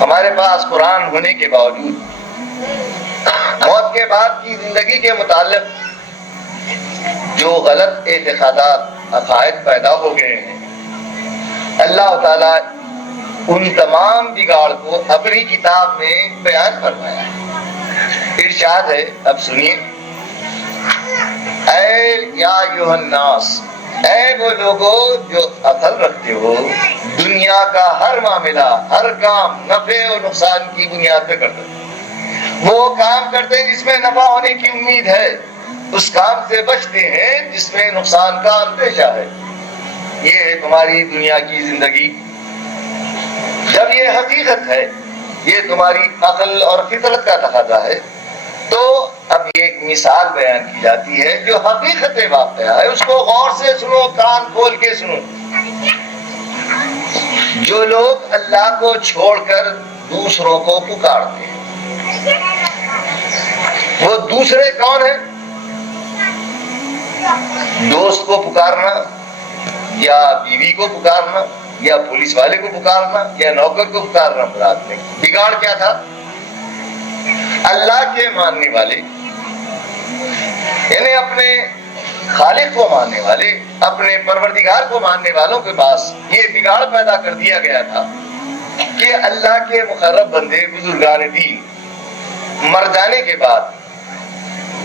ہمارے پاس قرآن ہونے کے باوجود موت کے بعد کی زندگی کے متعلق جو غلط اعتقادات عقائد پیدا ہو گئے ہیں، اللہ تعالیٰ ان تمام بگاڑ کو اپنی کتاب میں بیان فرمایا ہے۔ ارشاد ہے، اب سنیے، اے یا ایھا الناس، اے وہ لوگوں جو عقل رکھتے ہو، دنیا کا ہر معاملہ، ہر کام نفع و نقصان کی بنیاد پہ کرتے ہو۔ وہ کام کرتے ہیں جس میں نفع ہونے کی امید ہے، اس کام سے بچتے ہیں جس میں نقصان کا اندیشہ ہے۔ یہ ہے تمہاری دنیا کی زندگی۔ جب یہ حقیقت ہے، یہ تمہاری عقل اور فطرت کا تقاضا ہے، تو اب یہ ایک مثال بیان کی جاتی ہے جو حقیقت واقعہ ہے، اس کو غور سے سنو، کان کھول کے سنو۔ جو لوگ اللہ کو چھوڑ کر دوسروں کو پکارتے ہیں، وہ دوسرے کون ہیں؟ دوست کو پکارنا، یا بیوی کو پکارنا، یا پولیس والے کو پکارنا، یا نوکر کو پکارنا مراد نہیں۔ بگاڑ کیا تھا؟ اللہ کے ماننے والے، یعنی اپنے خالق کو ماننے والے، اپنے پروردگار کو ماننے والوں کے پاس یہ بگاڑ پیدا کر دیا گیا تھا کہ اللہ کے مقرب بندے بزرگان دین مر جانے کے بعد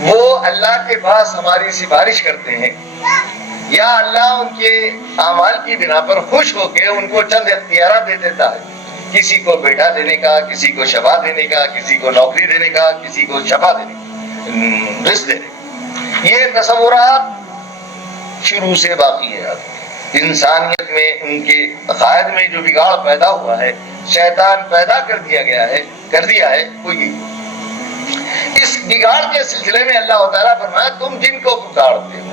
وہ اللہ کے پاس ہماری سفارش کرتے ہیں، یا اللہ ان کے اعمال کی بنا پر خوش ہو کے ان کو چند اختیارات دے دیتا ہے، کسی کو بیٹا دینے کا، کسی کو شفا دینے کا، کسی کو نوکری دینے کا، کسی کو شفا دینے کا، رزق دینے کا۔ یہ تصورات شروع سے باقی ہے۔ انسانیت میں ان کے عقائد میں جو بگاڑ پیدا ہوا ہے، شیطان پیدا کر دیا ہے، وہ یہی۔ اس بگاڑ کے سلسلے میں اللہ تعالیٰ فرمایا، تم جن کو پکارتے ہو،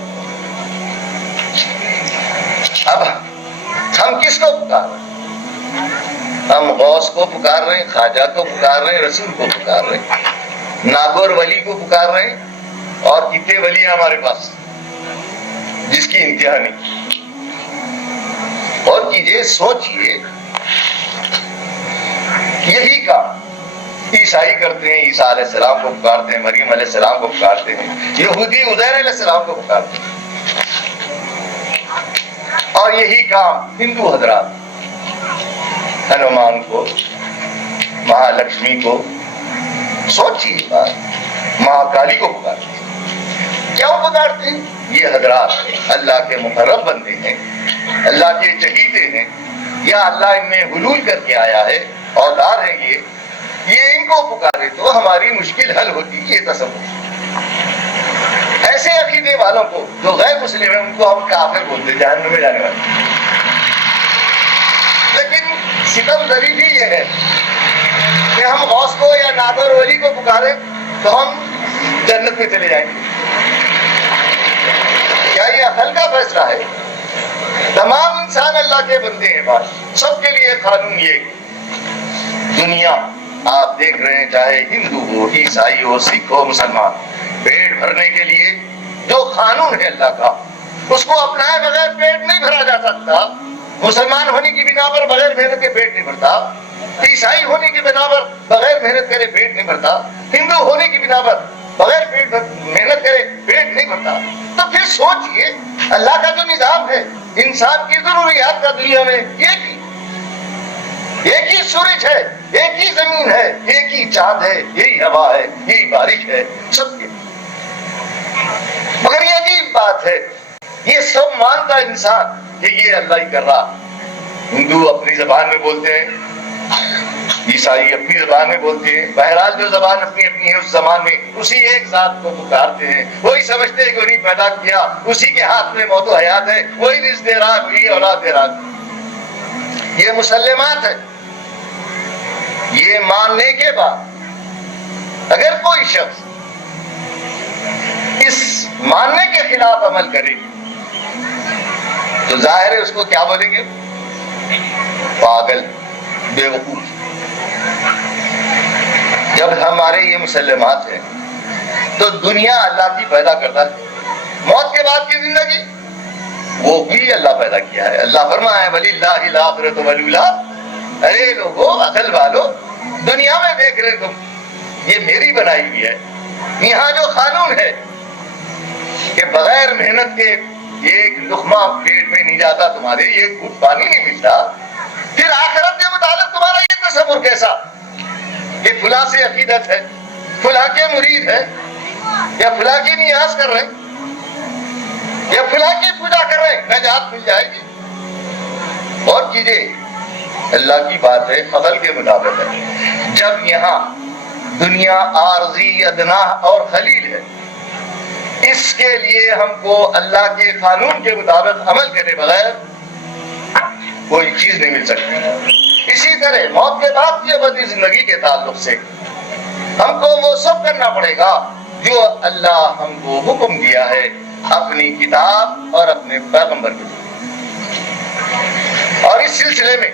اب ہم کس کو پکار رہے ہیں؟ ہم غوث کو پکار رہے ہیں، خواجہ کو پکار رہے ہیں، رسول کو پکار رہے ہیں، ناگور ولی کو پکار رہے ہیں، اور کتنے ولی ہیں ہمارے پاس جس کی انتہا نہیں۔ اور کیجئے، سوچئے، یہی کام عیسائی کرتے ہیں، عیسیٰ علیہ السلام کو پکارتے ہیں، مریم علیہ السلام کو پکارتے ہیں، یہودی عزیر علیہ السلام کو پکارتے ہیں، اور یہی کام ہندو حضرات ہنومان کو، مہالکشمی کو، سوچیے بات، مہاکالی کو پکارتے ہیں۔ کیوں پکارتے ہیں؟ یہ حضرات اللہ کے مقرب بندے ہیں، اللہ کے چہیتے ہیں، یا اللہ ان میں حلول کر کے آیا ہے، اوتار ہے یہ ان کو پکارے تو ہماری مشکل حل ہوتی۔ یہ تصور ایسے عقیدے والوں کو جو غیر مسلم ہیں، ان کو ہم کافر بولتے، جہنم میں جانے والے۔ لیکن ستم ظریف ہی یہ ہے کہ ہم غوث کو یا ناظر ولی کو پکارے تو ہم جنت میں چلے جائیں گے۔ کیا یہ عقل کا فیصلہ ہے؟ تمام انسان اللہ کے بندے ہیں، بات سب کے لیے قانون یہ۔ دنیا آپ دیکھ رہے ہیں، چاہے ہندو ہو، عیسائی ہو، سکھ ہو، مسلمان، پیٹ بھرنے کے لیے جو قانون ہے اللہ کا، اس کو اپنائے بغیر پیٹ نہیں بھرا جا سکتا۔ مسلمان ہونے کی بنا پر بغیر محنت کے پیٹ نہیں بھرتا، عیسائی ہونے کی بنا پر بغیر محنت کرے پیٹ نہیں بھرتا، ہندو ہونے کی بنا پر بغیر محنت کرے پیٹ نہیں بھرتا۔ تو پھر سوچئے، اللہ کا جو نظام ہے، انسان کی ضروریات کا دنیا میں ایک ہی سورج ہے، ایک ہی زمین ہے، ایک ہی چاند ہے، یہی ہوا ہے، یہی بارش ہے، سب کے۔ مگر یہ عجیب بات ہے، یہ سب مانتا انسان کہ یہ اللہ ہی کر رہا۔ ہندو اپنی زبان میں بولتے ہیں، عیسائی اپنی زبان میں بولتے ہیں، بہرحال جو زبان اپنی اپنی ہے اس زبان میں اسی ایک ذات کو پکارتے ہیں، وہی سمجھتے ہیں کہ انہیں پیدا کیا، اسی کے ہاتھ میں موت و حیات ہے، وہی رزق دے رہا، وہی اولاد دے رہا۔ یہ مسلمات ہے۔ یہ ماننے کے بعد اگر کوئی شخص اس ماننے کے خلاف عمل کرے تو ظاہر ہے اس کو کیا بولیں گے؟ پاگل، بیوقوف۔ جب ہمارے یہ مسلمات ہیں تو دنیا اللہ کی پیدا کرتا ہے، موت کے بعد کی زندگی وہ بھی اللہ پیدا کیا ہے۔ اللہ فرمایا وَلِلَّهِ الْآخِرَةُ وَالْأُولَىٰ، ارے لوگو، عقل والو، فکریں تم، یہ میری بنائی ہوئی ہے. یہاں جو قانون ہے کہ بغیر محنت کے ایک لقمہ پیٹ میں نہیں جاتا تمہارے، ایک گھوٹ پانی نہیں ملتا، پھر آخرت کے متعلق تمہارا یہ تصور کیسا کہ فلاں سے عقیدت ہے، فلاں کے مرید ہے، یا فلاں کی نیاز کر رہے ہیں، یا فلاں کی پوجا کر رہے ہیں، نجات مل جائے گی. اور چیزیں اللہ کی بات ہے، عقل کے مطابق ہے. جب یہاں دنیا عارضی، ادنا اور خلیل ہے، اس کے لیے ہم کو اللہ کے قانون کے مطابق عمل کرے بغیر کوئی چیز نہیں مل سکتی. اسی طرح موت کے بعد کی ابدی زندگی کے تعلق سے ہم کو وہ سب کرنا پڑے گا جو اللہ ہم کو حکم دیا ہے اپنی کتاب اور اپنے پیغمبر کے. اور اس سلسلے میں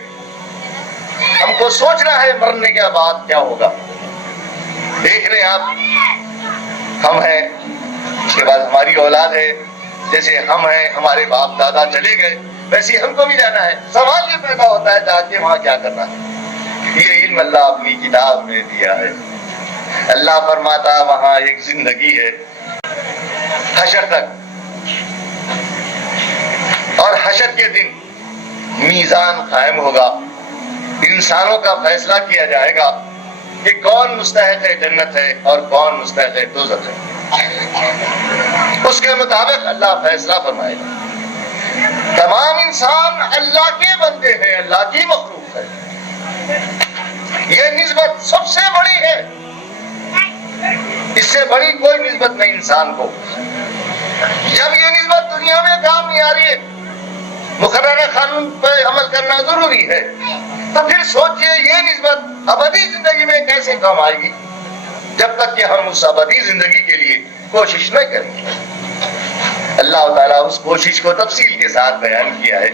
ہم کو سوچنا ہے مرنے کے بعد کیا ہوگا. دیکھ رہے ہیں آپ، ہم ہیں، اس کے بعد ہماری اولاد ہے، جیسے ہم ہیں، ہمارے باپ دادا چلے گئے، ویسے ہم کو بھی جانا ہے. سوال یہ پیدا ہوتا ہے جا کے وہاں کیا کرنا ہے. یہ علم اللہ اپنی کتاب میں دیا ہے. اللہ فرماتا وہاں ایک زندگی ہے حشر تک، اور حشر کے دن میزان قائم ہوگا، انسانوں کا فیصلہ کیا جائے گا کہ کون مستحق ہے جنت ہے اور کون مستحق ہے دوزخ ہے. اس کے مطابق اللہ فیصلہ فرمائے گا. تمام انسان اللہ کے بندے ہیں، اللہ کی مخلوق ہے. یہ نسبت سب سے بڑی ہے، اس سے بڑی کوئی نسبت نہیں انسان کو. جب یہ نسبت دنیا میں کام نہیں آ رہی ہے، مقررہ قانون پہ عمل کرنا ضروری ہے، تو پھر سوچئے یہ نسبت ابدی زندگی میں کیسے کام آئے گی جب تک کہ ہم اس ابدی زندگی کے لیے کوشش نہیں کریں گے. اللہ تعالیٰ اس کوشش کو تفصیل کے ساتھ بیان کیا ہے.